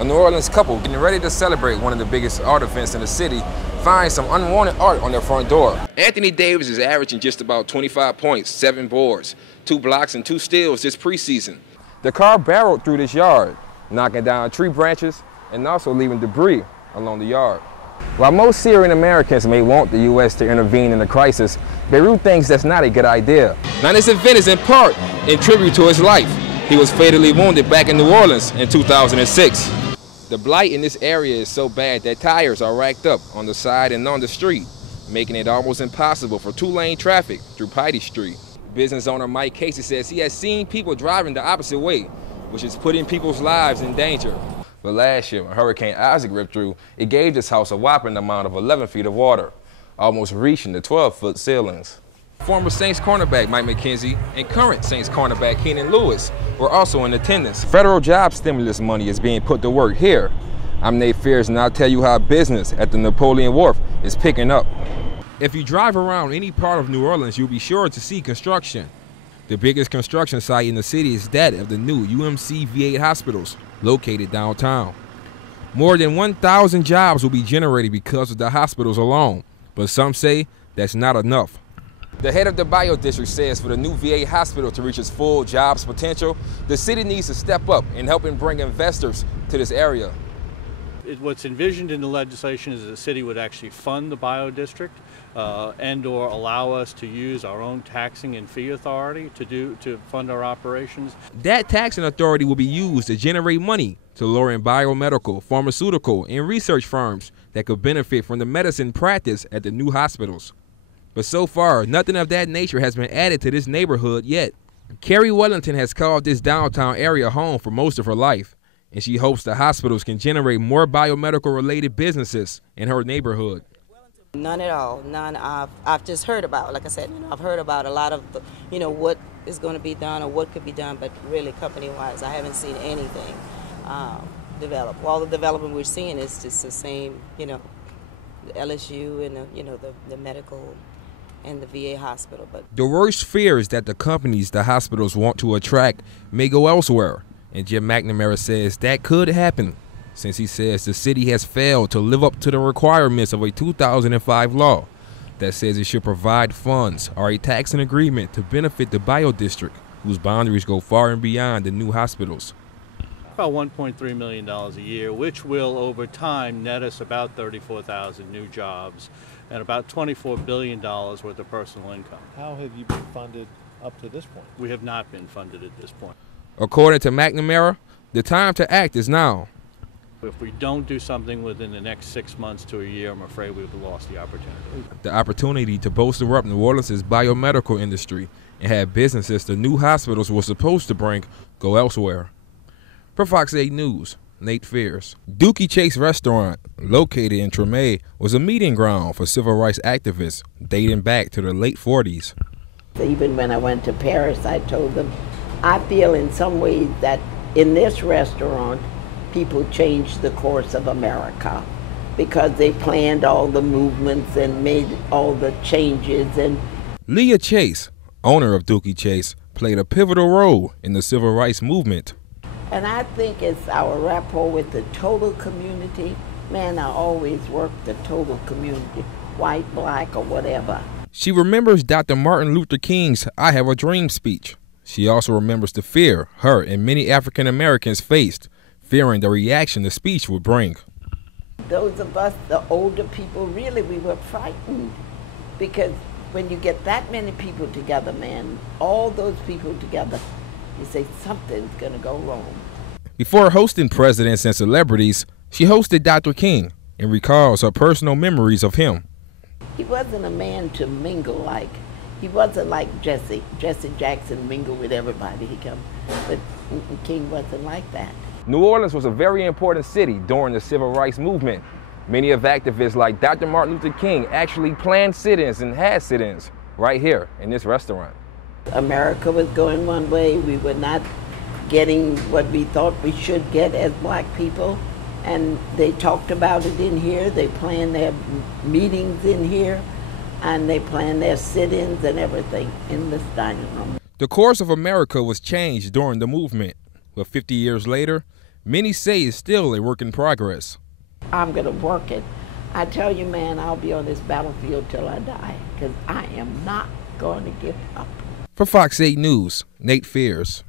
A New Orleans couple getting ready to celebrate one of the biggest art events in the city finds some unwanted art on their front door. Anthony Davis is averaging just about 25 points, 7 boards, 2 blocks, and 2 steals this preseason. The car barreled through this yard, knocking down tree branches and also leaving debris along the yard. While most Syrian Americans may want the U.S. to intervene in the crisis, Beirut thinks that's not a good idea. Now, this event is in part in tribute to his life. He was fatally wounded back in New Orleans in 2006. The blight in this area is so bad that tires are racked up on the side and on the street, making it almost impossible for 2-lane traffic through Piety Street. Business owner Mike Casey says he has seen people driving the opposite way, which is putting people's lives in danger. But last year, when Hurricane Isaac ripped through, it gave this house a whopping amount of 11 feet of water, almost reaching the 12-foot ceilings. Former Saints cornerback Mike McKenzie and current Saints cornerback Keenan Lewis were also in attendance. Federal job stimulus money is being put to work here. I'm Nate Fears, and I'll tell you how business at the Napoleon Wharf is picking up. If you drive around any part of New Orleans, you'll be sure to see construction. The biggest construction site in the city is that of the new UMC VA hospitals located downtown. More than 1,000 jobs will be generated because of the hospitals alone, but some say that's not enough. The head of the Bio District says for the new VA hospital to reach its full jobs potential, the city needs to step up in helping bring investors to this area. What's envisioned in the legislation is that the city would actually fund the Bio District and/or allow us to use our own taxing and fee authority to fund our operations. That taxing authority will be used to generate money to lure in biomedical, pharmaceutical, and research firms that could benefit from the medicine practice at the new hospitals. But so far, nothing of that nature has been added to this neighborhood yet. Carrie Wellington has called this downtown area home for most of her life, and she hopes the hospitals can generate more biomedical-related businesses in her neighborhood. None at all. None. I've just heard about, like I said, I've heard about a lot of the, what is going to be done or what could be done, but really company-wise, I haven't seen anything develop. All the development we're seeing is just the same, the LSU and the medical and the VA hospital. But the worst fear is that the companies the hospitals want to attract may go elsewhere, and Jim McNamara says that could happen, since he says the city has failed to live up to the requirements of a 2005 law that says it should provide funds or a taxing agreement to benefit the Bio District, whose boundaries go far and beyond the new hospitals. About $1.3 million a year, which will over time net us about 34,000 new jobs and about $24 billion worth of personal income. How have you been funded up to this point? We have not been funded at this point. According to McNamara, the time to act is now. If we don't do something within the next 6 months to a year, I'm afraid we've lost the opportunity. The opportunity to bolster up New Orleans' biomedical industry and have businesses the new hospitals were supposed to bring go elsewhere. For Fox 8 News, Nate Fears. Dookie Chase Restaurant, located in Treme, was a meeting ground for civil rights activists dating back to the late 40s. Even when I went to Paris, I told them, I feel in some ways that in this restaurant, people changed the course of America because they planned all the movements and made all the changes. And Leah Chase, owner of Dookie Chase, played a pivotal role in the civil rights movement. And I think it's our rapport with the total community. Man, I always work the total community, white, black, or whatever. She remembers Dr. Martin Luther King's I Have a Dream speech. She also remembers the fear her and many African Americans faced, fearing the reaction the speech would bring. Those of us, the older people, really, we were frightened because when you get that many people together, man, all those people together, you say something's going to go wrong. Before hosting presidents and celebrities, she hosted Dr. King and recalls her personal memories of him. He wasn't a man to mingle like. He wasn't like Jesse. Jesse Jackson mingled with everybody he come, but King wasn't like that. New Orleans was a very important city during the civil rights movement. Many of activists like Dr. Martin Luther King actually planned sit-ins and had sit-ins right here in this restaurant. America was going one way. We were not getting what we thought we should get as black people. And they talked about it in here. They planned their meetings in here. And they planned their sit-ins and everything in this dining room. The course of America was changed during the movement. But 50 years later, many say is still a work in progress. I'm going to work it. I tell you, man, I'll be on this battlefield till I die, because I am not going to give up. For Fox 8 News, Nate Fears.